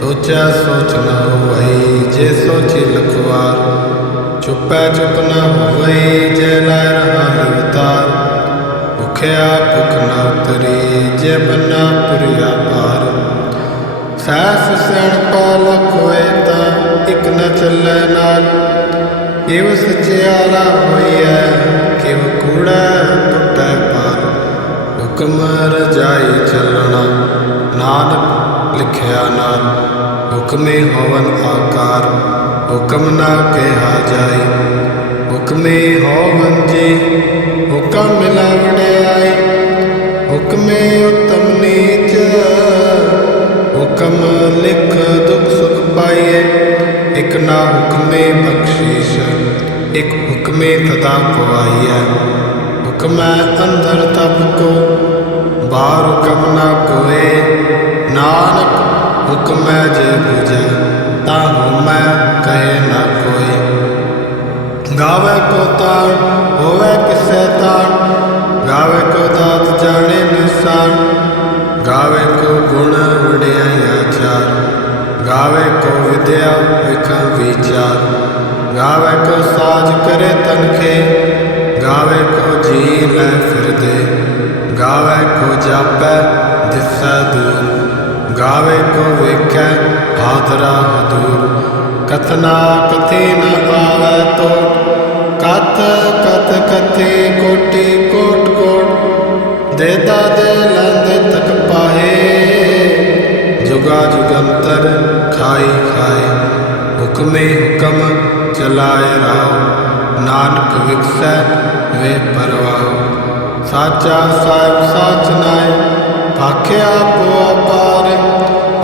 ਸੋਚਿਆ ਸੋਚ ਨ ਹੋਵਈ, ਜੇ ਸੋਚੀ ਲਖਵਾਰ। ਚੁੱਪੈ ਚੁੱਪ ਨ ਹੋਵਈ, ਜੇ ਲੈ ਰਹਾ ਲਿਵਤਾਰ ਭੁਖਿਆ ਭੁਖ ਨ ਉਤਰੀ, ਜੇ ਬੰਨਾ ਪੁਰਿਆ ਪਾਰ ਸਹਿਸ ਸਿਆਣਪਾ ਲਖ ਹੋਏ ਤਾਂ ਇੱਕ ਨ ਚੱਲੇ ਨਾਲ। ਕਿਵ ਸਚਿਆਰਾ ਹੋਈਐ ਕਿਵ ਕੂੜਾ ਟੁੱਟੈ ਪਾਰ। ਹੁਕਮ ਰਜਾਈ ਚੱਲਣਾ, ਨਾਨਕ ਲਿਖਿਆ ਨਾਲ ਹੁਕਮੇ ਹੋਵਨ ਆਕਾਰ, ਹੁਕਮ ਨਾ ਕਿਹਾ ਜਾਏ। ਹੁਕਮੇ ਹੋਵਨ ਜੀ, ਹੁਕਮ ਮਿਲਾ ਹੁਕਮੇ ਉਤਮ ਨੀਚ, ਹੁਕਮ ਲਿਖ ਦੁਖ ਸੁਖ ਪਾਈਏ। ਇਕ ਨਾ ਹੁਕਮੇ ਬਖਸ਼ੀਸ਼, ਇਕ ਹੁਕਮੇ ਤਦਾ ਪਵਾਈਐ। ਹੁਕਮੈ ਅੰਦਰ ਤਪ ਕੋ, ਬਾਹਰ ਹੁਕਮ ਨਾ ਕੋਏ। ਨਾਨਕ ਹੁਕਮੈ ਜੇ ਬੁਝੈ ਤਾ ਹੁਮੈ ਕਹੇ ਨਾ ਕੋਈ। ਗਾਵੇ ਕੋ ਤਾਣ ਹੋਵੇ ਕਿਸੈ ਤਾਣ ਗਾਵੇ ਕੋ ਦਾਤ ਜਾਣੇ ਨਿਸਾਨ ਗਾਵੇ ਕੋ ਗੁਣ ਵਡਿਆਈ ਆਚਾਰ ਗਾਵੇ ਕੋ ਵਿਦਿਆ ਵਿਖ ਵਿਚਾਰ ਗਾਵੇ ਕੋ ਸਾਜ ਕਰੇ ਤਨਖੇ, ਗਾਵੇ ਕੋ ਜੀ ਲੈ ਫਿਰਦੇ। ਗਾਵੇ ਕੋ ਜਾਪੈ ਦਿਸੈ ਦੂਰ। ਗਾਵੇ ਕੋ ਵੇਖੈ ਹਾਦਰਾ ਹਦੂਰ ਕਥਨਾ ਕਥੀ ਨ ਆਵੈ ਤੋਟ ਕਤ ਕਤ ਕਥੀ ਕੋਟੀ ਕੋਟ ਕੋਟ। ਦੇਤਾ ਦੇ ਲੰਦੇ ਤਕ ਪਾਹੇ। ਜੁਗਾ ਜੁਗੰਤਰ ਖਾਈ ਖਾਏ ਹੁਕਮੇ ਹੁਕਮ ਚਲਾਏ ਰਾਉ ਨਾਨਕ ਵਿਖਸੈ ਵੇ ਪਰਵਾਹ। ਸਾਚਾ ਸਾਹਿਬ ਸਾਚ ਨਾਏ। ਆਖਿਆ ਪੋ ਅਪਾਰ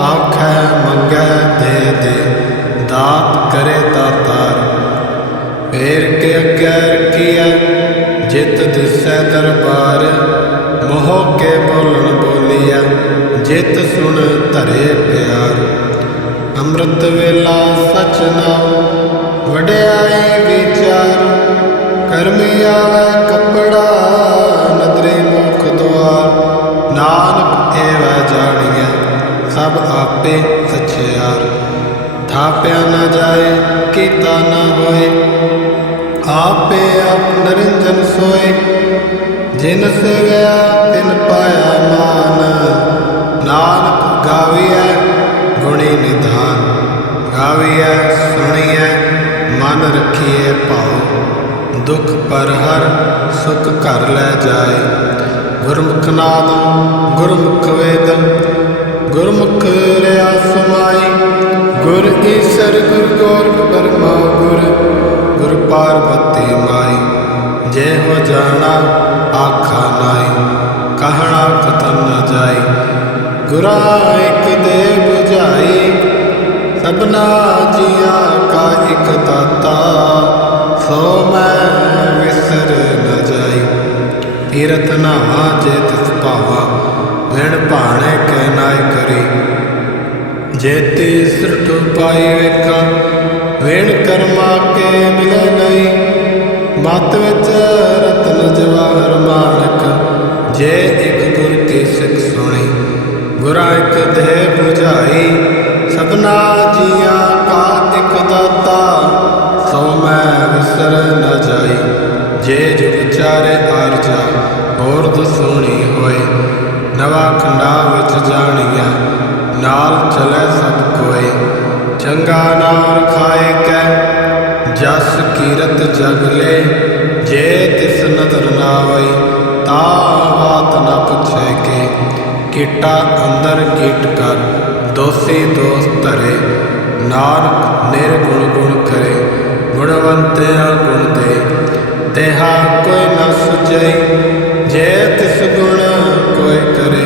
ਆਖੈ, ਮੰਗੈ ਦੇ ਦੇ, ਦਾਤ ਕਰੇ ਦਾਤਾਰ ਫੇਰ ਕੇ ਅੱਗੇ ਰਖੀਐ ਜਿਤ ਦਿਸੈ ਦਰਬਾਰ। ਮੋਹ ਕੇ ਬੋਲਣ ਬੋਲੀਐ, ਜਿਤ ਸੁਣ ਧਰੇ ਪਿਆਰ। ਅੰਮ੍ਰਿਤ ਵੇਲਾ ਸਚ ਨਾਮ ਵਡਿਆਈ ਵਿਚਾਰ। ਕਰਮੀ ਆਵੇ ਕੱਪੜਾ, ਨਦਰੇ ਮੁਖ ਦੁਆਰ। ਨਾਨਕ ਏਵੈ ਜਾਣੀਐ ਸਭ ਆਪੇ ਸਚਿਆਰ। ਥਾਪਿਆ ਨਾ ਜਾਏ, ਕੀਤਾ ਨਾ ਹੋਏ। ਆਪੇ ਆਪ ਨਰਿੰਜਨ ਸੋਏ। ਜਿਨ ਸੇਵਿਆ ਤਿਨ ਪਾਇਆ ਮਾਨ। ਨਾਨਕ ਗਾਵੀਐ, ਗੁਣੀ ਨਿਧਾਨ। ਗਾਵੀਐ, ਸੁਣੀਐ, ਮਨ ਰਖੀਐ ਭਾਉ। ਦੁਖ ਪਰ ਹਰ ਸੁਖ ਘਰ ਲੈ ਜਾਏ। ਗੁਰਮੁਖ ਨਾਦ ਗੁਰਮੁਖ ਵੇਦ ਗੁਰਮੁਖ ਰਿਆ ਸਮਾਈ ਗੁਰ ਈਸਰ ਗੁਰ ਗੌਰ ਬਰਮਾ ਗੁਰ ਗੁਰ ਪਾਰਬਤੀ ਮਾਈ। ਜੇ ਹੋ ਜਾਣਾ ਆਖਾ ਨਾਈ, ਕਹਣਾ ਕਥਨ ਨ ਜਾਈ। ਗੁਰਾ ਇਕ ਦੇ 부ਝਾਈ ਸਭਨਾ ਜੀਆਂ ਕਾ ਇਕ ਦਾਤਾ। ਸੋ ਮੈਂ ਵਿਸਰ ਨਾ ਜਾਈ, ਤੀਰਥ ਨਾਵਾ ਜੇ ਤਿਸ ਭਾਵਾ। ਵਿਣ ਭਾਣੇ ਕਹਿ ਨਾਇ ਕਰੀ। ਜੇਤੀ ਸਿਰਠ ਪਾਈ ਵੇਖਾਂ, ਵੇਣ ਕਰਮਾ ਕੇ ਮਿਲੇ ਨਹੀਂ। ਮਤ ਵਿੱਚ ਰਤਨ ਜਵਾਹਰ ਮਾਨਕ ਜੇ ਇੱਕ ਗੁਰ ਕੀ ਸਿੱਖ ਸੁਣੀ, ਗੁਰਾ ਇੱਕ ਦੇਹ 부ਝਾਈ ਸਭਨਾ ਜੀਆਂ ਕਾ ਇੱਕ ਦਾਤਾ, ਸੋ ਮੈਂ ਵਿਸਰ ਨਾ ਜਾਈ। ਜੇ ਜੁਗ ਚਾਰੇ ਆਰਜਾ, ਹੋਰ ਦਸੂਣੀ ਨਵਾ ਖੰਡਾ ਵਿੱਚ ਜਾਣੀਐ ਨਾਲ ਚਲੇ ਸਭ ਕੋਏ, ਚੰਗਾ ਨਾਮ ਰਖਾਏ ਕੈ, ਜਸ ਕੀਰਤ ਜਗ ਲੈ, ਜੇ ਤਿਸ ਨਦਰ ਨਾ ਆਵਈ ਤਾ ਬਾਤ ਨ ਪੁੱਛੇ ਕੇ। ਕੀਟਾ ਅੰਦਰ ਕੀਟ ਕਰ, ਦੋਸੀ ਦੋਸ ਧਰੇ, ਨਾਨਕ ਨਿਰਗੁਣ ਗੁਣ ਕਰੇ, ਗੁਣਵੰਤਿਆ ਗੁਣ ਦੇ। ਤੇਹਾ ਕੋਈ ਨ ਸੁਚਈ, ਜੇ ਤਿਸ ਗੁਣ ਕੋਈ ਕਰੇ ਸੁਣਿਆ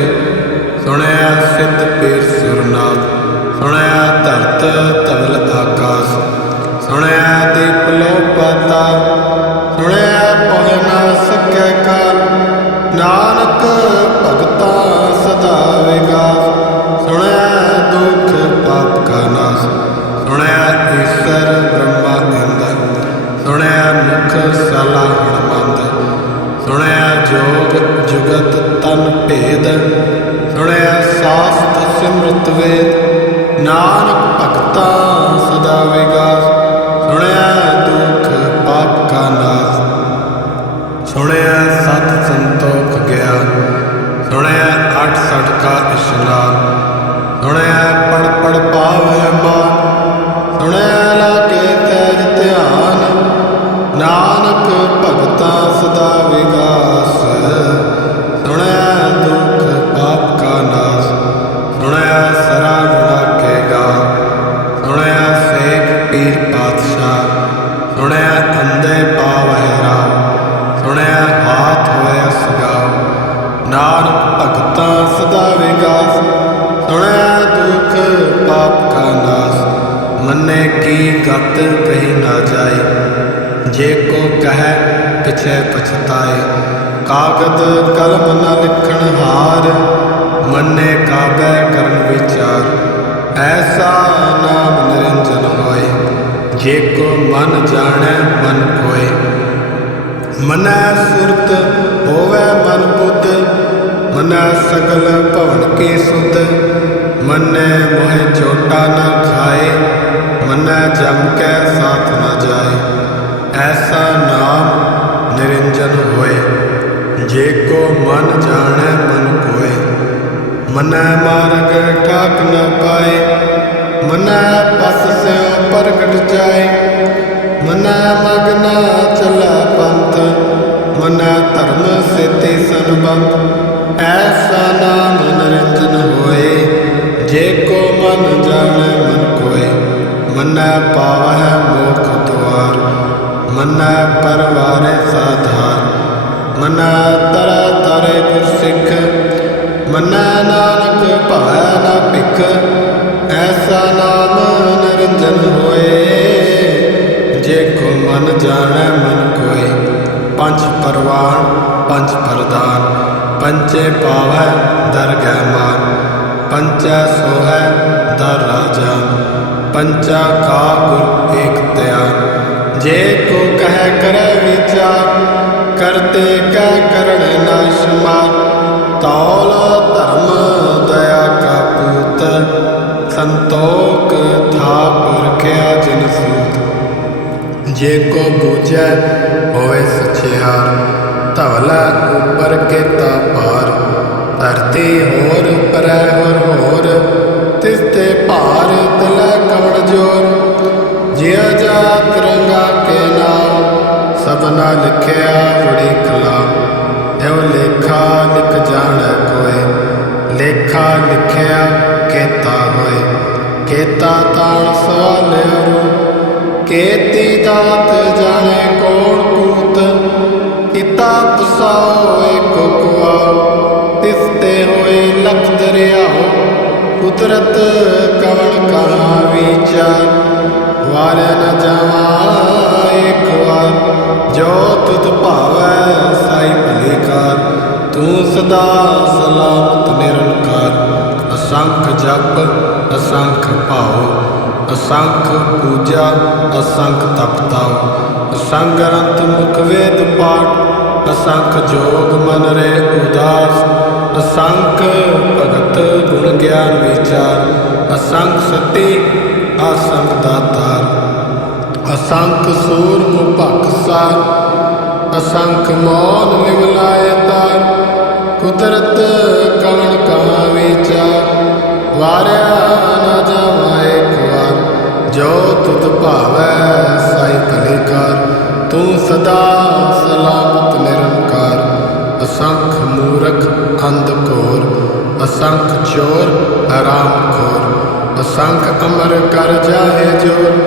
ਮਨੈ ਸੁਰਤ ਹੋਵੇ ਮਨ ਬੁੱਧ, ਮਨੈ ਸਗਲ ਭਵਨ ਕੀ ਸੁਧ। ਮਨੈ ਮੋਹਿ ਚੋਟਾ ਨ ਖਾਏ, ਮਨੈ ਜਮ ਕੈ ਸਾਥ ਨ ਜਾਏ। ਐਸਾ ਨਾਮ ਨਿਰੰਜਨ ਹੋਏ, ਜੇ ਕੋ ਮਨ ਜਾਣੈ ਮਨ ਕੋਏ। ਮਨੈ ਮਾਰਗ ਠਾਕ ਨ ਪਾਏ, ਮਨੈ ਪਸ ਸਿਉ ਪ੍ਰਗਟ ਜਾਏ। ਮਨੈ ਮਗਨਾ ਚਲਾ ਪੰਥ ਮਨੈ ਧਰਮ ਸੇਤੀ ਸੰਬੰਧ, ਐਸਾ ਨਾਮ ਨਿਰੰਜਨ ਹੋਏ, ਜੇ ਕੋ ਮਨ ਜਾਣੈ ਮਨ ਕੋਏ, ਮਨੈ ਪਾਵਹਿ ਮੋਖ ਦੁਆਰ, ਮਨੈ ਪਰਵਾਰੇ ਸਾਧਾਰ, ਮਨੈ ਤਰ ਤਰੇ ਗੁਰ ਸਿੱਖ ਮਨੈ ਨਾਨਕ ਭਾਵੈ ਨਾ ਭਿਖ, ਐਸਾ ਨਾਮ ਨਿਰੰਜਨ ਹੋਏ, ਜੇ ਕੋ ਮਨ ਜਾਣੈ ਮਨ ਪੰਜ ਪਰਵਾਨ, ਪੰਜ ਪ੍ਰਦਾਨ ਪੰਚੇ ਪਾਵੈ ਦਰਗਹਿ ਮਾਨ ਪੰਚੈ ਸੋਹੈ ਦਰ ਰਾਜਾ ਪੰਚਾ ਕਾ ਗੁਰ ਏਕ ਧਿਆਨ। ਜੇ ਕੋ ਕਹਿ ਕਰੈ ਵਿਚਾਰ, ਕਰਤੇ ਕਹਿ ਕਰਣ ਨਾ ਤੌਲ ਧਰਮ ਦਇਆ ਕਾ ਪੂਤ, ਸੰਤੋਖ ਥਾਪ ਰਖਿਆ ਜਿਨ ਜੇ ਕੋ ਬੂਝੈ ਹੋਏ ਸਚਿਆਰ, ਧਵਲਾ ਉਪਰ ਕੇਤਾ ਪਾਰ ਧਰਤੀ ਹੋਰ ਉਪਰੈ ਹੋਰ ਹੋਰ, ਤਿਸ ਤੇ ਭਾਰ ਤਲੈ ਕਵਣ ਜੋਰ। ਜਿਉ ਜਾਤ ਰੰਗਾ ਕੇ ਨਾਮ ਸਭਨਾ ਲਿਖਿਆ ਬੜੀ ਕਲਾਮ ਐਉ ਲੇਖਾ ਲਿਖ ਜਾਣੈ ਕੋਏ, ਲੇਖਾ ਲਿਖਿਆ ਕੇਤਾ ਹੋਏ। ਕੇਤਾ ਤਾਣ ਸਵਾਲਿਆ ਰੂ ਕੇਤੀ ਦਾਤ ਜਾਣੇ ਕੌਣ ਕੂਤ, ਕੀਤਾ ਪਸਾਓ ਏਕ ਕੁਆ ਤਿਸ ਤੇ ਹੋਏ ਲਖ ਦਰਿਆਓ ਕੁਦਰਤ ਕਵਣ ਕਹਾ ਵਿਚਾਰ ਵਾਰ ਨ ਜਾਵਾ ਏਕ ਵਾਰ, ਜੋ ਤੁਧ ਭਾਵੈ ਸਾਈ ਭਲੇ ਕਾਰ ਤੂੰ ਸਦਾ ਸਲਾਮਤ ਨਿਰੰਕਾਰ, ਅਸੰਖ ਜਪ, ਅਸੰਖ ਭਾਉ। ਅਸੰਖ ਪੂਜਾ, ਅਸੰਖ ਤਪਤਾਉ। ਅਸੰਖ ਗ੍ਰੰਥ ਮੁਖ ਵੇਦ ਪਾਠ, ਅਸੰਖ ਜੋਗ ਮਨ ਰੇ ਉਦਾਸ। ਅਸੰਖ ਭਗਤ ਗੁਣ ਗਿਆਨ ਵਿਚਾਰ, ਅਸੰਖ ਸਤੀ, ਅਸੰਖ ਦਾਤਾਰ। ਅਸੰਖ ਸੂਰ ਮੁਭਖ ਸਾਰ, ਅਸੰਖ ਮੌਨ ਨਿਵਲਾਇ ਤਾਰ। ਕੁਦਰਤ ਕਵਣ ਕਹਾ ਵਿਚਾਰ, ਵਾਰਿਆ ਨਾ ਜਾਵਾ ਜੋ ਤੁਧ ਭਾਵੈ ਸਾਈ ਭਲੇ ਕਰ ਤੂੰ ਸਦਾ ਸਲਾਮਤ ਨਿਰੰਕਾਰ। ਅਸੰਖ ਮੂਰਖ ਅੰਧ ਘੋਰ, ਅਸੰਖ ਚੋਰ ਹਰਾਮ ਖੋਰ। ਅਸੰਖ ਅਮਰ ਕਰ ਜਾਏ ਜੋਰ,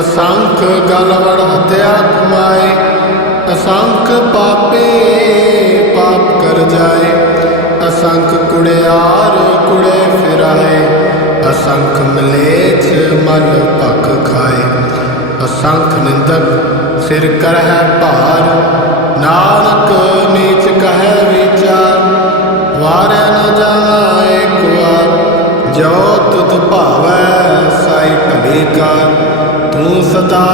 ਅਸੰਖ ਗਲਵੜ ਹਤਿਆ ਕਮਾਏ ਅਸੰਖ ਪਾਪੇ ਪਾਪ ਕਰ ਜਾਏ, ਅਸੰਖ ਕੁੜਿਆਰ ਕੁੜੇ ਫਿਰਾਏ। ਅਸੰਖ ਨਿੰਦਕ ਸਿਰ ਕਰਹਿ ਭਾਰ। ਨਾਨਕ ਨੀਚ ਕਹੈ ਵਿਚਾਰ, ਵਾਰੈ ਨ ਜਾਏ ਕੁਆਰ। ਜੋ ਤੁਧ ਭਾਵੈ ਸਾਈ ਭਲੀ ਕਾਰ, ਤੂੰ ਸਦਾ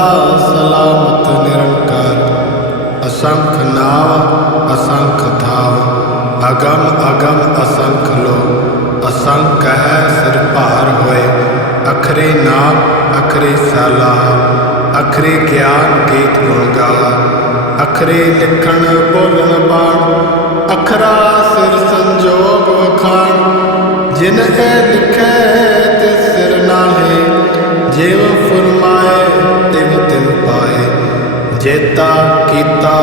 ਸਲਾਮਤ ਨਿਰੰਕਾਰ। ਅਸੰਖ ਨਾਮ ਅਸੰਖ ਥਾਵ, ਅਗਮ ਅਗਮ ਅਸੰਖ ਲੋ। ਅਸੰਖ ਹੈ ਸਿਰ ਭਾਰ ਹੋਏ, ਅਖਰੇ ਨਾਮ, ਅਖਰੇ ਸਾਲਾਹ ਅਖਰੇ ਗਿਆਨ ਗੀਤ ਗੁਣ ਗਾਹਾ ਅਖਰੇ ਲਿਖਣ ਬੋਲਣ ਬਾਣ, ਅਖਰਾ ਸਿਰ ਸੰਜੋਗ ਵਖਾਣ। ਜਿਨ ਇਹ ਲਿਖੈ ਤੇ ਸਿਰ ਨਾਹੇ ਜਿਵ ਫਰਮਾਏ ਤਿਵ ਤਿਨ ਪਾਏ। ਜੇਤਾ ਕੀਤਾ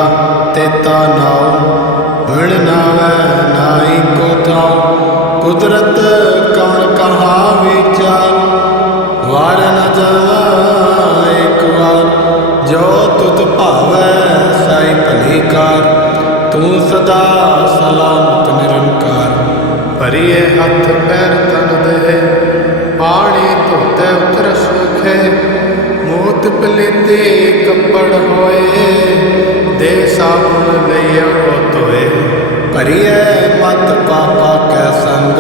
ਤੇਤਾ ਨਾਉ ਵਿਣ ਨਾਵੈ ਨਾਈ ਕੋ ਥਾਉ। ਕੁਦਰਤ ਕਵਣ ਕਹਾ ਵਿਚਾਰ, ਵਾਰ ਨ ਜਾਵਾ ਤੁਤ ਭਾਵੈ, ਸਾਈ ਭਲੀ ਕਾਰ। ਤੂੰ ਸਦਾ ਸਲਾਮਤ ਨਿਰੰਕਾਰ। ਭਰੀਏ ਹੱਥ ਪੈਰ ਤਨ ਦੇ ਪਾਣੀ ਧੋਤੇ ਉਤਰ ਸੁਖੇ। ਮੋਤ ਪਲੀਤੇ ਕੱਪੜ ਹੋਏ, ਦੇ ਸਾਬੁਨ ਲਈਓ ਧੋਏ। ਭਰੀਏ ਮਤ ਪਾਪਾ ਕੈ ਸੰਗ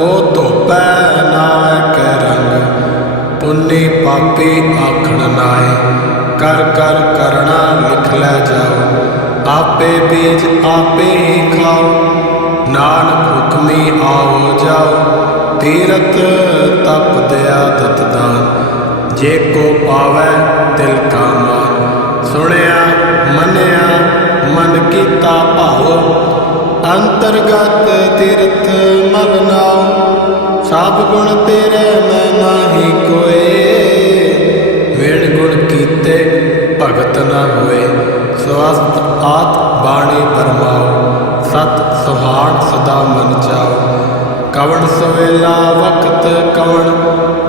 ਉਹ ਧੋਪੈ ਨਾਵੇਂ ਕੈ ਰੰਗ। ਪੁੰਨੀ ਪਾਪੀ ਆਖਣ ਨਾਏ ਕਰ ਕਰ ਕਰਣਾ ਲਿਖ ਲੈ ਜਾਓ। ਆਪੇ ਬੀਜ ਆਪੇ ਹੀ ਖਾਓ। ਨਾਨਕ ਹੁਕਮੀ ਆਓ ਜਾਓ। ਤੀਰਤ ਤਪ ਦਇਆ ਦਤਦਾਨ ਜੇ ਕੋ ਪਾਵੈ ਦਿਲ ਕਾ ਮਾਨ। ਸੁਣਿਆ, ਮੰਨਿਆ, ਮਨ ਕੀਤਾ ਭਾਉ ਅੰਤਰਗਤ ਤੀਰਥ ਮਲ ਨਾਉ ਸਭ ਗੁਣ ਤੇਰੇ ਮੈਂ ਨਾਹੀ ਕੋਏ। ਵੇਣ ਗੁਣ ਕੀਤੇ ਨਾ ਹੋਏ ਸਵਸਤ ਆਤ ਬਾਣੀ ਪਰਮਾਉ ਸਤ ਸੁਹਾਣ ਸਦਾ ਮਨ ਚਾਉ ਕਵਣ ਸਵੇਲਾ ਵਕਤ ਕਵਣ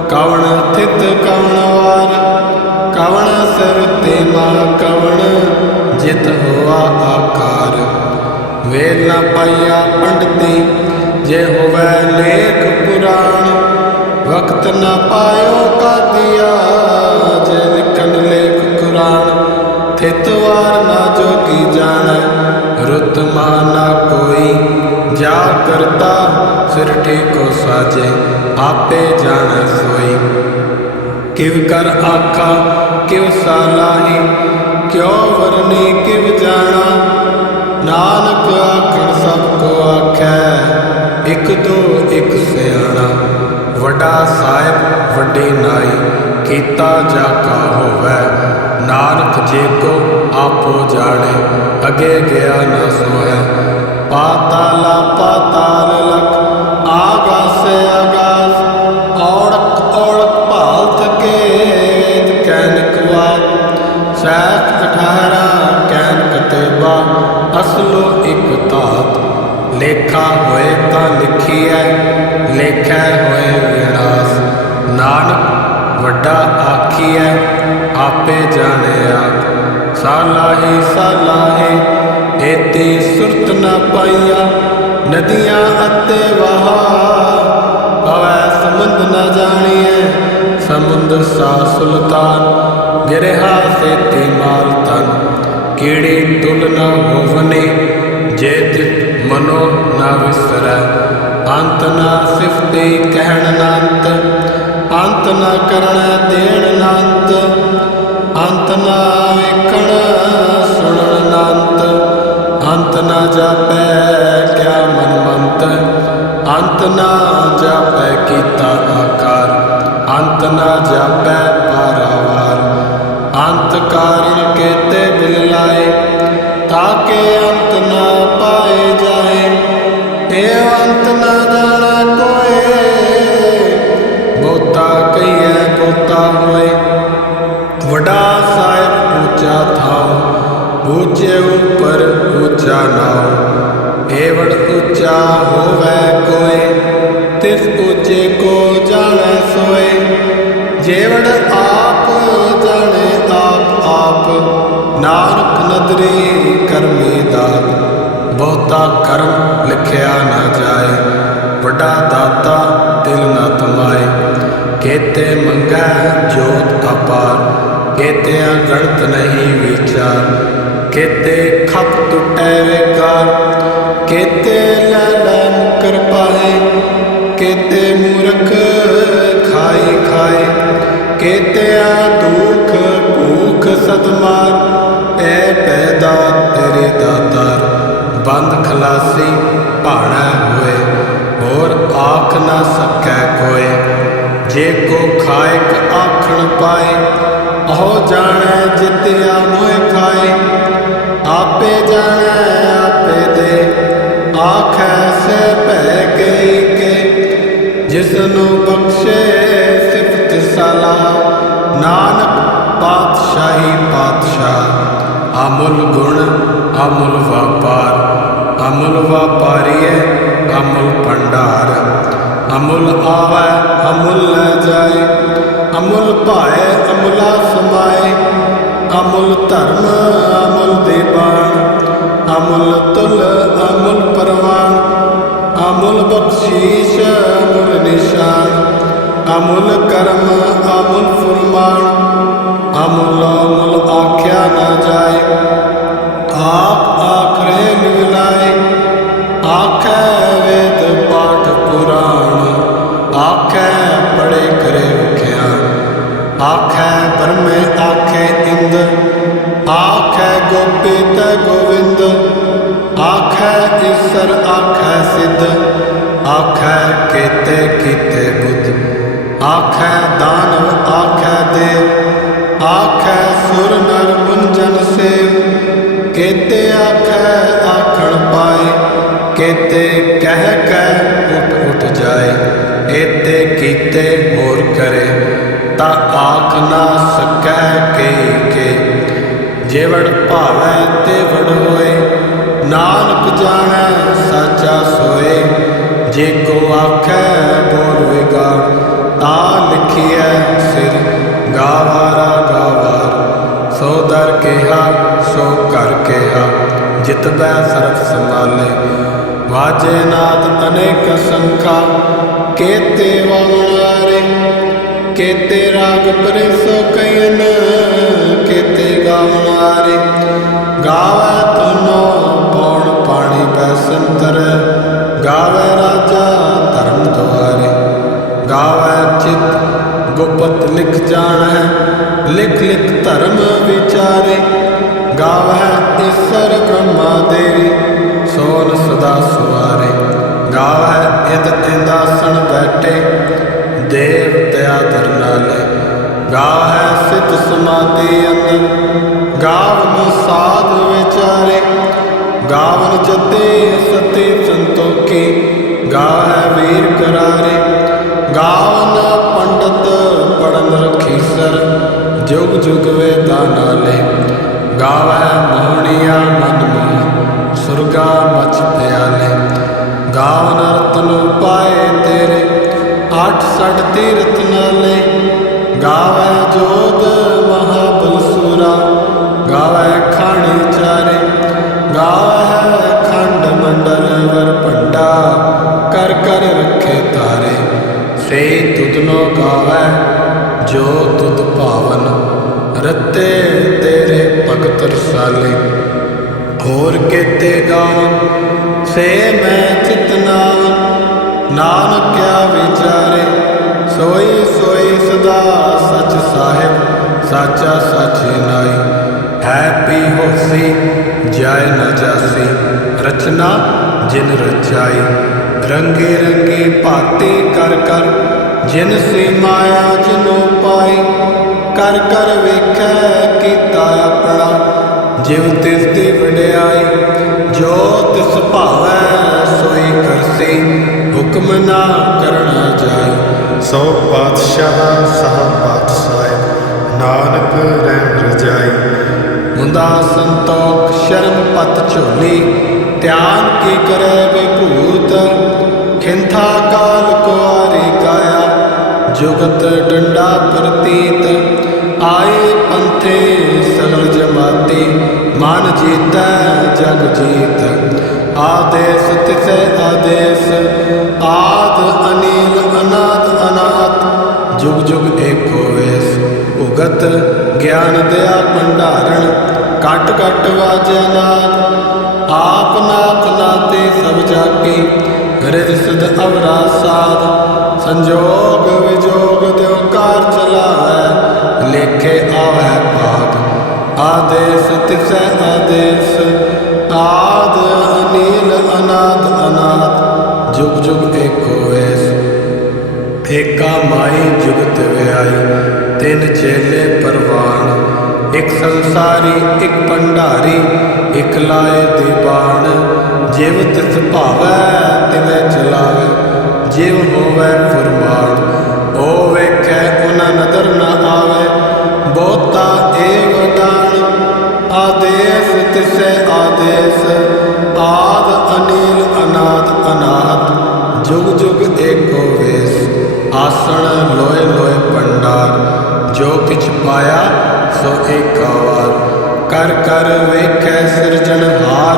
ਕਵਣ ਥਿਤ ਕਵਣ ਵਾਰ। ਕਵਣ ਸਿਰ ਤੇ ਮਾ ਕਵਣ, ਜਿਤ ਹੋਆ ਆਕਾਰ। ਵੇਲ ਨਾ ਪਾਇਆ ਪੰਡਤੀ, ਜੇ ਹੋਵੇ ਲੇਖ ਪੁਰਾਣ, ਵਕਤ ਨਾ ਪਾਇਓ ਰੁੱਤ ਮਾਨਾ ਕੋਈ ਜਾ ਕਰਤਾ ਸਿਰ ਟੇਕੋ ਸਾਜੇ, ਆਪੇ ਜਾਣੈ ਸੋਈ। ਕਿਵ ਕਰ ਆਖਾ ਕਿਵ ਸਾਲਾਹੀ, ਕਿਉ ਵਰਨੀ ਕਿਵ ਜਾਣਾ। ਨਾਨਕ ਆਖਣ ਸਭ ਕੋ ਆਖੈ, ਇਕ ਦੋ ਇਕ ਸਿਆਣਾ। ਵੱਡਾ ਸਾਹਿਬ, ਵੱਡੇ ਨਾਈ, ਕੀਤਾ ਜਾ ਕਾ ਹੋਵੈ। ਨਾਨਕ ਜੇ ਕੋ ਆਪੋ ਜਾਣੇ, ਅਗੇ ਗਿਆ ਨਾ ਸੋਹੈ ਪਾਤਾਲਾ ਪਾਤਾਲ ਲਖ, ਆਗਾਸੇ ਆਗਾਸ, ਔੜਕ ਔੜਕ ਭਾਲ ਥਕੇ ਕੈਨਕ ਵਾਤ ਸੈਤ ਅਠਾਰਾ ਕੈਨ ਕਤੇਬਾ ਅਸਲੋ ਇਕ ਧਾਤ, ਲੇਖਾ ਹੋਏ ਤਾਂ ਲਿਖੀ ਆਪੇ ਜਾਣਿਆ। ਸਾਲਾਹੀ ਸਾਲਾਹੀ ਏਤੀ ਸੁਰਤ ਨਾ ਪਾਈਆ, ਨਦੀਆਂ ਅਤੇ ਵਹਾ। ਪਵੈ ਸਮੁੰਦ ਨ ਜਾਣੀਐ ਸਮੁੰਦ ਸਾ ਸੁਲਤਾਨ, ਗਿਰਹਾ ਸੇਤੀ ਮਾਲ ਤਨ ਕੀੜੀ ਤੁਲ ਨਾ ਹੋਵਨੇ ਜੇ ਤਿਤ ਮਨੋ ਨਾ ਵਿਸਰੈ। ਅੰਤ ਨਾ ਸਿਫਤੇ ਕਹਿਣ ਨਾਂਤ, ਅੰਤ ਨਾ ਕਰਣ ਦੇਣ ਨਾਂਤ। ਅੰਤ ਨਾ ਵੇਖਣ, ਸੁਣਨ ਨੰਤ ਅੰਤ ਨਾ ਜਾਪੈ ਕਿਆ ਮਨ ਮੰਤ ਅੰਤ ਨਾ ਜਾਪੈ ਕੀਤਾ ਆਕਾਰ। ਅੰਤ ਨਾ ਜਾਪੈ ਪਾਰਾਵਾਰ। ਅੰਤ ਕਾਰਨ ਕੇਤੇ ਦਿਲ ਲਾਏ, ਤਾਕੇ ਅੰਤ ਨਾ ਪਾਏ ਜਾਏ। ਏ ਅੰਤ ਨਾ ਜਾਣਾ ਕੋਏ ਬਹੁਤਾ ਕਹੀਐ ਬਹੁਤਾ ਹੋਏ। ਉੱਚਾ ਨਾਉ ਏਵੜ ਉੱਚਾ ਹੋਵੇ ਕੋਏ, ਤਿਸ ਉੱਚੇ ਕੋ ਜਾਣੈ ਸੋਏ। ਜੇਵੜ ਆਪ ਜਾਣੇ ਆਪ ਆਪ ਨਾਨਕ ਨਦਰੀ ਕਰਮੀ ਦਾਤ। ਬਹੁਤਾ ਕਰਮ ਲਿਖਿਆ ਨਾ ਜਾਏ, ਵੱਡਾ ਦਾਤਾ ਦਿਲ ਨਾ ਤਮਾਏ। ਕੇਤੇ ਮੰਗੈ ਜੋਤ ਅਪਾਰ ਕੇਤੇ ਗਣਤ ਨਹੀਂ ਵਿਚਾਰ। ਕੇਤੇ ਖਪ ਟੁਟੈ ਵਿਕਾਰ ਕੇਤੇ ਲੈ ਲੈ ਕੇਤੇ ਮੂਰਖ ਖਾਏ ਖਾਏ ਕੇਤਿਆ ਦੁਖ ਭੂਖ ਸਤਮਾਰ ਐ ਪੈਦਾ ਤੇਰੇ ਦਾਤਾਰ ਬੰਦ ਖਲਾਸੀ ਭਾਣਾ ਹੋਏ, ਹੋਰ ਆਖ ਨਾ ਸਕੈ ਕੋਏ। ਜੇ ਕੋ ਖਾਇਕ ਆਖਣ ਪਾਏ, ਉਹ ਜਾਣੈ ਜਿਤਿਆ ਮੋਇ ਖਾਏ। ਆਪੇ ਜਾਣੈ, ਆਪੇ ਦੇ। ਆਖੈ ਸੇ ਭੈ ਗਈ ਕੇ। ਜਿਸ ਨੂੰ ਬਖਸ਼ੇ ਸਿਫਤ ਸਲਾ, ਨਾਨਕ ਪਾਤਸ਼ਾਹੀ ਪਾਤਸ਼ਾਹ। ਅਮੁੱਲ ਗੁਣ, ਅਮੁੱਲ ਵਪਾਰ। ਅਮੁੱਲ ਵਪਾਰੀਏ ਅਮੁੱਲ ਭੰਡਾਰ। ਅਮੁੱਲ ਆਵੈ, ਅਮੁੱਲ ਲੈ ਜਾਏ। ਅਮੁੱਲ ਭਾਏ, ਅਮੁੱਲਾ ਸਮਾਏ। ਅਮੁੱਲ ਧਰਮ ਅਮੁੱਲ ਦੇਵਾਨ ਅਮੁੱਲ ਤੁਲ ਅਮੁੱਲ ਪਰਵਾਨ ਅਮੁੱਲ ਬਖਸ਼ੀਸ਼ ਅਮੁੱਲ ਨਿਸ਼ਾਨ ਅਮੁੱਲ ਕਰਮ ਅਮੁੱਲ ਫਰਮਾਨ ਅਮੁੱਲ ਅਮੁੱਲ ਆਖਿਆ ਨਾ ਜਾਏ ਆਪ ਆਖਰੇ ਲਿਵਲਾਏ ਆਖੈ ਵੇਦ ਪਾਠ ਪੁਰਾਣ ਆਖੈ ਪੜੇ ਕਰੇ ਵਿਖਿਆਨ ਆਖੈ ਬ੍ਰਹਮੇ ਆਖੈ ਇੰਦ, ਆਖੈ ਗੋਪੀ ਤੈ ਗੋਵਿੰਦ, ਆਖੈ ਈਸਰ, ਆਖੈ ਸਿੱਧ, ਆਖੈ ਕੇਤੇ ਕੀਤੇ ਬੁੱਧ, ਆਖੈ ਦਾਨਵ ਆਖੈ ਦੇਵ, ਆਖੈ ਸੁਰ ਨਰ ਮੁੰਜਨ ਸੇਵ, ਕੇਤੇ ਆਖੈ ਆਖਣ ਪਾਏ, ਕੇਤੇ ਕਹਿ ਕਹਿ ਉਠ ਉਠ ਜਾਏ, ਏਤੇ ਕੀਤੇ ਹੋਰ ਕਰੇ ਤਾ ਆਖ ਨਾ ਸਕੈ ਕੇ ਕੇ। ਜੇਵੜ ਭਾਵੈ ਤੇ ਵੜ ਹੋਏ, ਨਾਨਕ ਜਾਣੈ ਸਾਚਾ ਸੋਏ। ਜੇ ਕੋ ਆਖੈ ਬੋਲ ਤਾ ਲਿਖੀਐ ਸਿਰ, ਗਾਵਾਰਾ ਗਾਵਾਰ। ਸੋ ਦਰ ਕਿਹਾ, ਸੋ ਕਰ ਕਿਹਾ ਜਿਤਬੈ ਸਰਬ ਸੰਭਾਲੇ। ਵਾਜੇ ਨਾਦ ਅਨੇਕ ਸੰਖਾ, ਕੇਤੇ ਵਾਵਣਾਰੇ ਕੇਤੇ ਰਾਗ ਪਰੇ ਸੋ ਕਇਨ ਕੇਤੇ ਗਾਵਣਾਰੇ ਗਾਵੈ ਤਨੋ ਪੌਣ ਪਾਣੀ ਬੈਸੰਤਰ ਗਾਵੈ ਰਾਜਾ ਧਰਮ ਦੁਆਰੇ। ਗਾਵੈ ਚਿਤ ਗੁਪਤ ਲਿਖ ਜਾਣੈ, ਲਿਖ ਲਿਖ ਧਰਮ ਵਿਚਾਰੇ। ਗਾਵੈ ਈਸਰ ਬ੍ਰਹਮਾ ਦੇਵੀ ਸੋਨ ਸਦਾ ਸੁਆਰੇ। ਗਾਵੈ ਇਤ ਇੰਦਾਸਣ ਬੈਠੇ ਦੇਵ ਦਇਆ ਦਰਨਾਲੇ ਗਾਵੈ ਸਿਧ ਸਮਾਧੀ ਅੰਦਰ ਗਾਵਨ ਸਾਧ ਵਿਚਾਰੇ। ਗਾਵਨ ਜਤੇ ਸਤੇ ਸੰਤੋਖੀ ਗਾਵੈ ਵੀਰ ਕਰਾਰੇ। ਗਾਵਨ ਪੰਡਤ ਪੜਨ ਰਖੀਸਰ ਜੁਗ ਜੁਗ ਵੇਦਾਂ ਨਾਲੇ। ਗਾਵੈ ਮੋਹਣੀਆ ਮਨ ਮੋਹ, ਸੁਰਗਾ ਮਚ ਪਿਆ ਅੱਠ ਰਤਨਾਲੇ ਤੀਰਥ ਗਾਵੈ ਜੋਦ ਮਹਾਬਲ ਸੂਰਾ। ਗਾਵੈ ਖਾਣੀ ਚਾਰੇ, ਗਾਵੈ ਖੰਡ ਮੰਡਲ ਵਰ ਭੰਡਾ। ਕਰ ਕਰ ਰੱਖੇ ਤਾਰੇ, ਸੇ ਤੁਧਨੋ ਗਾਵੈ, ਜੋ ਤੁਧ ਭਾਵਨ ਰਤੇ ਤੇਰੇ ਭਗਤ ਰਸਾਲੇ, ਹੋਰ ਕੇਤੇ ਗਾਵਨ, ਸੇ ਮੈਂ ਚਿਤਨਾਵਨ ਨਾਨਕ ਕਿਆ ਵਿਚਾਰੇ ਸੋਈ ਸੋਈ ਸਦਾ ਸਚ ਸਾਹਿਬ, ਸਾਚਾ ਸਾਚੇ ਨਾਈ। ਹੈ ਪੀ ਹੋਸੀ ਜਾਇ ਨਾ ਜਾਸੀ। ਰਚਨਾ ਜਿਨ ਰਚਾਈ। ਰੰਗੇ ਰੰਗੇ ਭਾਤੇ ਕਰ ਕਰ, ਜਿਨ ਸੀ ਮਾਇਆ ਜਿਨੋ ਪਾਈ। ਕਰ ਕਰ ਵੇਖੈ ਕੀਤਾ ਆਪਣਾ ਜਿਵ ਤਿਸ ਦੀ ਵਡਿਆਈ। ਜੋ ਤਿਸ ਭਾਵੈ ਸੋਈ ਕਰਸੀ, ਹੁਕਮ ਨਾ ਕਰਨਾ ਜਾਏ ਸੋ ਪਾਤਸ਼ਾਹ ਸਹ ਪਾਤਸ਼ਾਹ ਨਾਨਕ ਰਹਿਣ ਰਜਾਈ। ਮੁੰਦਾ ਸੰਤੋਖ, ਸ਼ਰਮ ਪਤ ਝੋਲੀ। ਧਿਆਨ ਕੀ ਕਰੈ ਵਿਭੂਤ? ਖਿੰਥਾ ਕਾਲ ਕੁਆਰੀ ਕਾਇਆ। ਜੁਗਤ ਡੰਡਾ ਪ੍ਰਤੀਤ। ਆਏ ਪੰਥੇ ਸਗਲ ਜਮਾਤੀ। ਮਨ ਜੀਤੈ ਜਗ ਜੀਤ। ਆਦੇਸ ਤਿਸੈ ਆਦੇਸ। ਆਦ ਅਨੀਲ ਅਨਾਦ ਅਨਾਤ ਜੁਗ ਜਗਤ ਗਿਆਨ ਦਿਆ ਭੰਡਾਰਣ ਕਟ ਕਟ ਵਾਜਿਆ ਨਾਦ। ਆਪ ਨਾਥ ਨਾਤੇ ਸਭ ਜਾਗੀ ਰਿਦ ਸਿਧ ਅਵਰਾ ਸਾਧ। ਸੰਜੋਗ ਵਿਜੋਗ ਦਿਓ ਕਾਰ ਚਲਾਵੈ, ਲੇਖੇ ਆਵੈ ਪਾਦ। ਆਦੇਸ ਤਿਸੈ ਆਦੇਸ ਆਦ ਅਨੀਲ ਅਨਾਦ ਅਨਾਦ। ਜੁਗ ਜੁਗ ਏਕੋ ਵੇਸ। ਏਕਾ ਮਾਈ ਜੁਗਤ ਵਿਆਈ, ਤਿੰਨ ਚੇਲੇ ਪਰਵਾਨ ਇੱਕ ਸੰਸਾਰੀ, ਇੱਕ ਭੰਡਾਰੀ, ਇੱਕ ਲਾਏ ਦੀਵਾਨ। ਜਿਵ ਤਿਸ ਭਾਵੈ ਤਿਵੇਂ ਚਲਾਵੇ, ਜਿਵ ਹੋਵੇ ਫਰਮਾਨ। ਉਹ ਵੇਖੈ ਉਹਨਾਂ ਨਦਰ ਨਾ ਆਵੇ, ਬਹੁਤਾ ਏਵ ਦਾਨ। ਆਦੇਸ ਤਿਸੈ ਆਦੇਸ, ਆਦ ਅਨੀਲ ਅਨਾਦ ਅਨਾਦ। ਪੰਡਾਰ ਪਾਇਆ, ਸੋ ਏਕ ਵਾਰ ਕਰ ਕਰ ਵੇਖੈ ਸਿਰਜਣਹਾਰ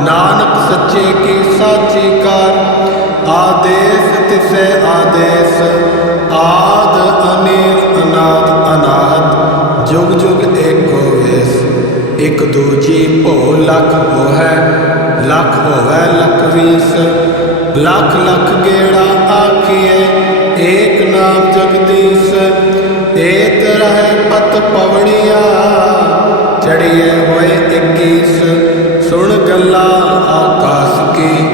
ਨਾਨਕ ਸੱਚੇ ਕੀ ਸਾਚੀ ਕਾਰ। ਆਦੇਸ ਤਿਸੈ ਆਦੇਸ। ਆਦ ਅਨੀਲ ਅਨਾਦ ਅਨਾਦ ਜੁਗ ਜੁਗ ਏਕੋ ਵੇਸ। ਇਕ ਦੂਜੀ ਭੋ ਲਖ ਹੋਐ ਲਖ ਹੋਵੈ ਲਖ ਵੀਸ। ਲਖ ਲਖ ਗੇੜਾ ਆਖੀਐ। ਏਕ ਨਾਮ ਜਗਦੀਸ਼। ਏਕ ਰਹਿ ਪਤ ਪਵੜੀਆ ਚੜੀਏ ਹੋਏ 21 ਸੁਣ ਗੱਲਾਂ ਆਕਾਸ ਕੀ,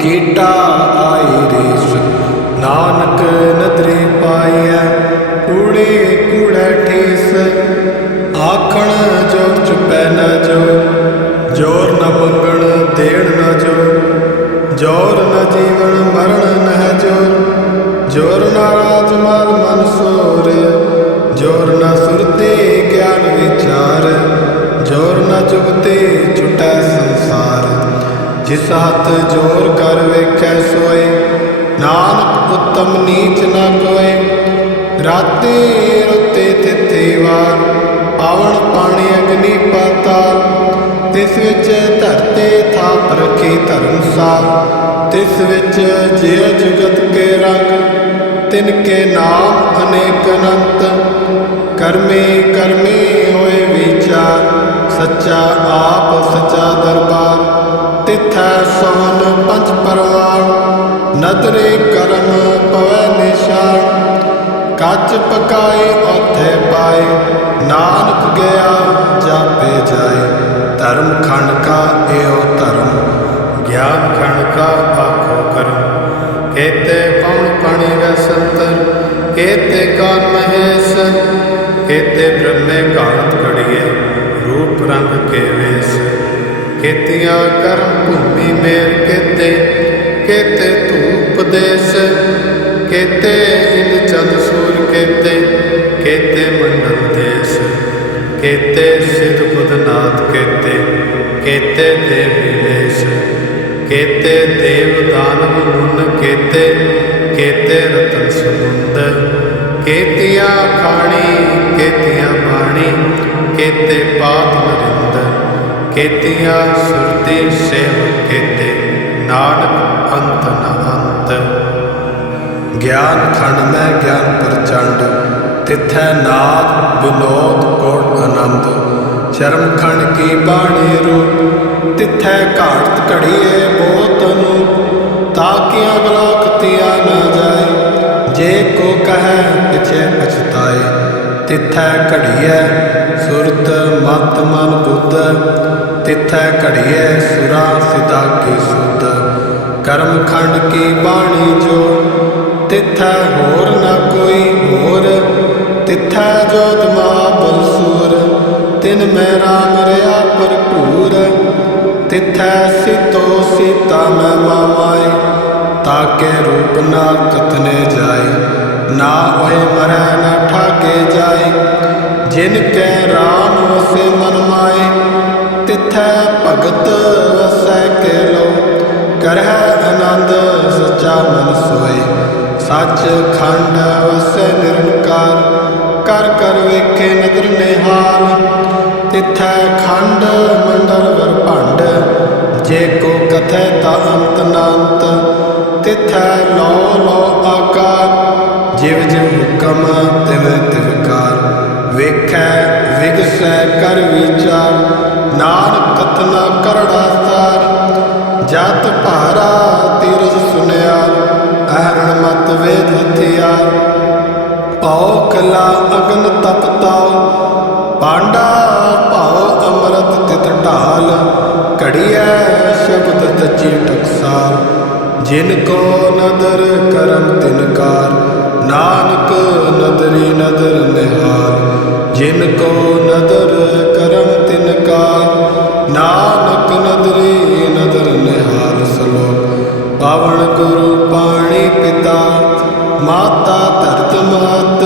ਕੀਟਾ ਆਈ ਰੀਸ। ਨਾਨਕ ਨਦਰੇ ਪਾਈਐ, ਕੂੜੇ ਕੂੜਾ ਠੀਸ। ਆਖਣ ਜੋਰ ਚੁਪੈ ਨ ਜੋ, ਜੋਰ ਨਾ ਮੰਗਣ ਦੇਣ ਨ ਜੋ। ਜੋਰ ਨਾ ਜੀਵਨ ਮਰਨ ਨਹਿ ਜੋਰ ਜੋਰ ਨ ਰਾਜ ਮਾਲ ਮਨ ਸੋਰ ਨ ਛੁਟੈ ਸੰਸਾਰ। ਜਿਸ ਹੱਥ ਜੋਰ ਕਰ ਵੇਖੈ ਸੋਏ, ਨਾਨਕ ਉਤਮ ਨੀਚ ਨਾ ਕੋਏ। ਰਾਤੇ ਰੁੱਤੇ ਤਿੱਥੇ ਵਾਰ ਪਾਵਨ ਪਾਣੀ ਅਗਨੀ ਪਾਤਾ। ਤਿਸ ਵਿੱਚ ਧਰਤੇ ਥਾਪ ਰਖੀ ਧਰਮਸਾਲ ਤਿਸ ਵਿੱਚ ਜੇ ਜੁਗਤ ਕੇ ਰੰਗ, ਤਿਨ ਕੇ ਨਾਮ ਅਨੇਕ ਅਨੰਤ। ਕਰਮੇ ਕਰਮੇ ਹੋਏ ਵਿਚਾਰ। ਸੱਚਾ ਆਪ, ਸੱਚਾ ਦਰਬਾਰ। ਤਿਥੈ ਸੋਨ ਪੰਜ ਪਰਵਾਨ ਨਦਰੇ ਕਰਮ ਪਵੈ ਨਿਸ਼ਾਨ। ਕੱਚ ਪਕਾਏ ਉਥੇ ਪਾਏ। ਨਾਨਕ ਗਿਆ ਜਾਪੇ ਜਾਏ। ਧਰਮ ਖੰਡ ਕਾ ਏਓ ਧਰਮ। ਗਿਆਨ ਖੰਡ ਕਾ ਆਖੋ ਕਰਮ। ਕੇਤੇ ਪਉਣ ਪਾਣੀ ਵੈ ਸੰਤਰ। ਕੇਤੇ ਕਾਨ ਮਹੇਸ਼। ਕੇਤੇ ਬ੍ਰਹਮੇ ਕਾਂਤ ਘੜੀਏ। ਰੂਪ ਰੰਗ ਕੇ ਵੇਸ ਕੇਤੀਆਂ ਕਰਮ ਭੂਮੀ ਮੇਰ ਕੇਤੇ ਕੇਤੇ ਧੂਪ ਦੇਸ ਕੇਤੇ ਇੰਦ ਚੰਦ ਸੂਰ ਕੇਤੇ ਕੇਤੇ ਮੰਡਲ ਦੇਸ ਕੇਤੇ ਸਿਧ ਬੁੱਧਨਾਥ ਕੇਤੇ ਕੇਤੇ ਦੇਵੀ ਵੇਸ਼ ਕੇਤੇ ਦੇਵ ਦਾਨਵ ਮੁਨ ਕੇਤੇ ਕੇਤੇ ਰਤਨ ਸਮੁੰਦ ਕੇਤੀਆਂ ਖਾਣੀ ਕੇਤੀਆਂ ਬਾਣੀ ਕੇਤੇ ਪਾਤ ਨਰਿੰਦ ਕੇਤੀਆਂ ਸੁਰਤੀ ਸੇਵ ਕੇਤੇ, ਨਾਨਕ ਅੰਤ ਨ ਅੰਤ। ਗਿਆਨ ਖੰਡ ਮੈਂ ਗਿਆਨ ਪ੍ਰਚੰਡ, ਤਿਥੈ ਨਾਦ ਵਿਨੋਦ ਕੋਟ ਆਨੰਦ। ਸ਼ਰਮ ਖੰਡ ਕੀ ਬਾਣੀ ਰੂਪ, ਤਿਥੈ ਘਾਟਤ ਘੜੀਏ ਬੋਤ ਨੂੰ ਤਾਕਿ ਅਗਲਾ ਖਤਿਆ ਨਾ ਜਾਏ, ਜੇ ਕੋ ਕਹੈ ਪਿਛੇ ਪਛਤਾਏ, ਤਿਥੈ ਘੜੀਐ ਸੁਰਤ ਮਤ ਮਨ ਬੁੱਧ, ਤਿਥੈ ਘੜੀਐ ਸੁਰਾ ਸਿਦਾ ਕੀ ਸੁਧ। ਕਰਮ ਖੰਡ ਕੀ ਬਾਣੀ ਜੋ, ਤਿਥੈ ਹੋਰ ਨਾ ਕੋਈ ਹੋਰ। ਤਿਥੈ ਜੋ ਮਹਾਬਲ ਸੂਰ, ਤਿਨ ਮੈਂ ਰਾਮ ਰਿਆ ਭਰਪੂਰ। ਤਿਥੈ ਸਿਤੋ ਸੀਤਾ ਮੈਂ ਮਾਮਾਏ, ਤਾਕੇ ਰੂਪ ਨਾ ਕਤਨੇ ਜਾਏ। ਨਾ ਹੋਏ ਮਰੈ ਨਾ ਠਾਕੇ ਜਾਏ। ਜਿਨ ਕੈ ਰਾਮ ਵਸੇ ਮਨ ਮਾਏ, ਤਿਥੈ ਭਗਤ ਵਸੈ ਕੇ ਲੋ ਕਰਹਿ ਆਨੰਦ ਸਚਾ ਮਨ ਸੋਏ, ਸੱਚ ਖੰਡ ਵਸੈ ਨਿਰੰਕਾਰ। ਕਰ ਕਰ ਵੇਖੇ ਨਦਰ ਨਿਹਾਲ, ਤਿਥੈ ਖੰਡ ਮੰਡਲ ਵਰ ਭੰਡ। ਜੇ ਕੋ ਕਥੈ ਤਾ ਅੰਤ ਨਾੰਤ, ਤਿਥੈ ਲੋ ਲੋ ਆਕਾਰ। ਜਿਵ ਜਿਵ ਹੁਕਮ ਤਿਵ ਵੇਖੈ ਤਿਸੈ ਕਰ ਵਿਚਾਰ ਨਾਨ ਕਥਨਾ ਕਰੜਾ ਸਾਰ। ਜਤ ਭਾਰਾ ਤੀਰਜ ਸੁਨਿਆ ਅਹਰਣ ਮਤ ਵੇਦ ਹਥਿਆਰ। ਪਉ ਕਲਾ ਅਗਨ ਤਪਤਾਉ ਪਾਂਡਾ ਭਾਉ ਅੰਮ੍ਰਿਤ ਤਿਤ ਢਾਲ। ਘੜੀਐ ਸ਼ਬਦ ਤਚੀ ਟਕਸਾਲ, ਜਿਨ ਕੋ ਨਦਰ ਕਰਮ ਤਿਨਕਾਰ ਨਾਨਕ ਨਦਰੀ ਨਦਰ ਨਿਹਾਰ ਜਿਨ ਕੋ ਨਦਰ ਕਰਮ ਤਿਨਕਾਰ ਨਾਨਕ ਨਦਰੀ ਨਦਰ ਨਿਹਾਰ ਸਲੋਕ। ਪਾਵਨ ਗੁਰੂ ਪਾਣੀ ਪਿਤਾ, ਮਾਤਾ ਧਰਤ ਮਾਤ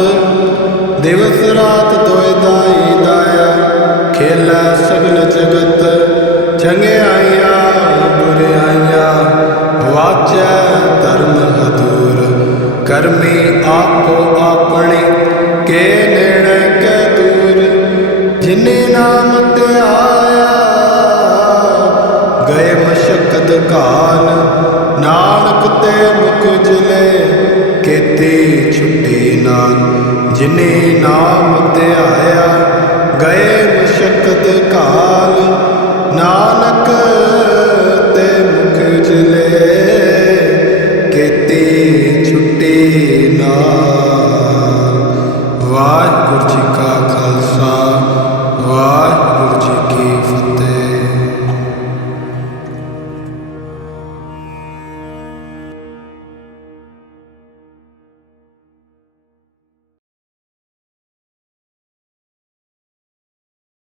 ਦਿਵਸ ਰਾਤ ਦੋਇ ਦਾਈ ਦਾਇਆ, ਖੇਲਾ ਸਗਲ ਜਗਤ। ਚੰਗਿਆਈਆਂ ਬੁਰਿਆਈਆਂ ਵਾਚੈ ਧਰਮ ਹਦੂਰ। ਕਰਮੀ ਆਪੋ ਆਪਣੇ, ਕੇ ਕਾਨ ਨਾਨਕ ਤੇ ਮੁਖ ਜਿਲੇ, ਕੇਤੇ ਛੁੱਟੀ ਨਾਨ। ਜਿਨੇ ਨਾਮ ਧਿਆਇਆ, ਗਏ ਮੁਸ਼ਕਤ ਕਾਲ। ਨਾਨਕ